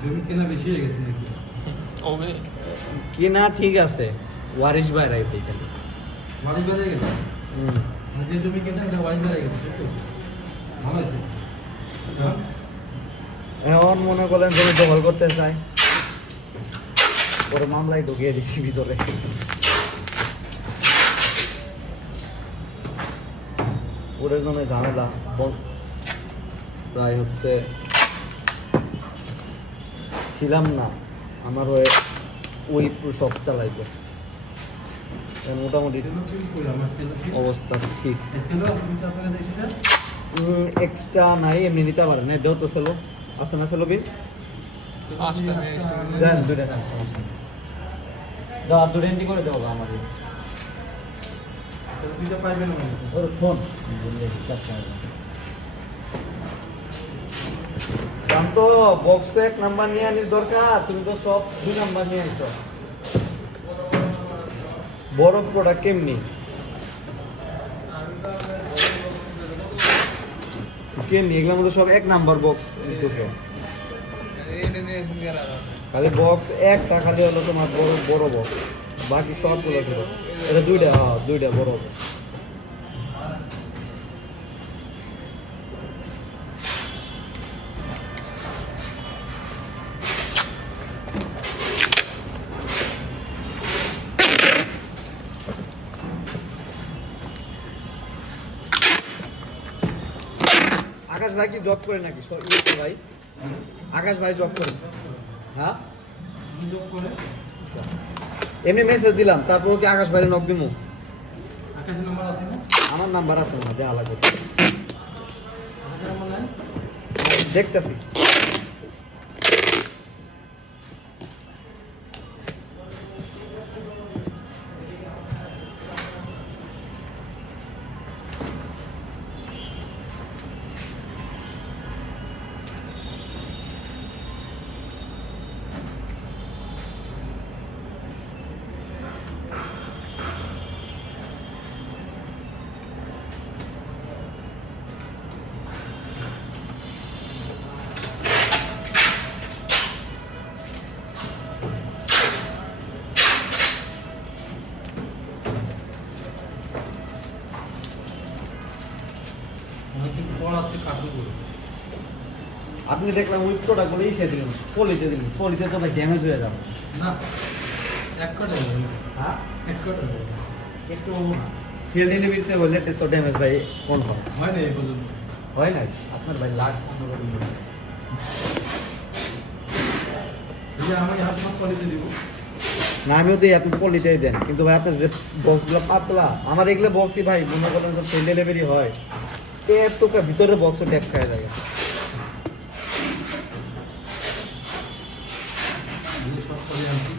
জমি কেনা বেশি হয়ে গেছে নাকি? ওকে কেনা ঠিক আছে, ওয়ারিশ ভাই রাইট এখানে। বাড়ি বেড়ে গেছে। যে জমি কেনা এটা বাড়ি বেড়ে গেছে, তাই তো? ভালো আছে। হ্যাঁ? এখন মনে করলেন জমি দখল করতে চাই, ওর মামলায় ঢুকিয়ে দিচ্ছি ভিতরে। ওদের জন্য ঝামেলা প্রায় হচ্ছে ছিলাম না, আমার ওই সব চালাইতো মোটামুটি অবস্থা ঠিক। এক্সট্রা নাই, এমনি নিতে পারে না, দেও তো ছেলো আছে না, ছেলো বিল দেন দুইটা দেন, দাও আর দুটো এন্ট্রি করে দেবো আমার ফোন। কারণ তো বক্স তো 1 নাম্বার নিয়ে আনির দরকার, তুমি তো সব 2 নাম্বার নিয়ে আইছো। বড় প্রোডাক্ট কেমনি কেমনি এগুলোর মধ্যে সব 1 নাম্বার বক্স দুটো, খালি বক্স একটা খালি হলো তোমার বড় বড় বক্স, বাকি সবগুলো ছোট। এটা দুইটা, হ্যাঁ দুইটা বড়। আকাশ ভাই কি জব করে নাকি? ভাই আকাশ ভাই জব করে? হ্যাঁ জব করে। এমনি মেসেজ দিলাম, তারপর কি আকাশ ভাইয়ের নক দিমু? আকাশের নাম্বার আছে না? আমার নাম্বার আছে না, দেয়া লাগবে, আকাশের নাম্বার নাই? দেখতেছি। পড়াচ্ছে কাঠুর। আপনি দেখলাম ওই প্রোডাক্টগুলো ইসে দিলেন, পলিতে দিলেন, পলিতে তো ভাই ড্যামেজ হয়ে যাবে। না, এক কাটা হবে না। হ্যাঁ এক কাটা হবে। একটু হবো না, ফিল ডেলিভারিতে হলে তো ড্যামেজ ভাই কোন হয়? হয় না এই পর্যন্ত। হয় না আপনার ভাই লাখ 15 এই যে আমাকে হাত মাত পলিতে দিব। না, আমিও দিই, আপনি পলিতেই দেন, কিন্তু ভাই আপনার যে বক্সগুলো পাতলা, আমার এগুলো বক্সই ভাই মনে করেন তো ফিল ডেলিভারি হয়, ট্যাপ তো ভিতরে বক্সও ট্যাপ খায় যায়। সব পলি আনছি।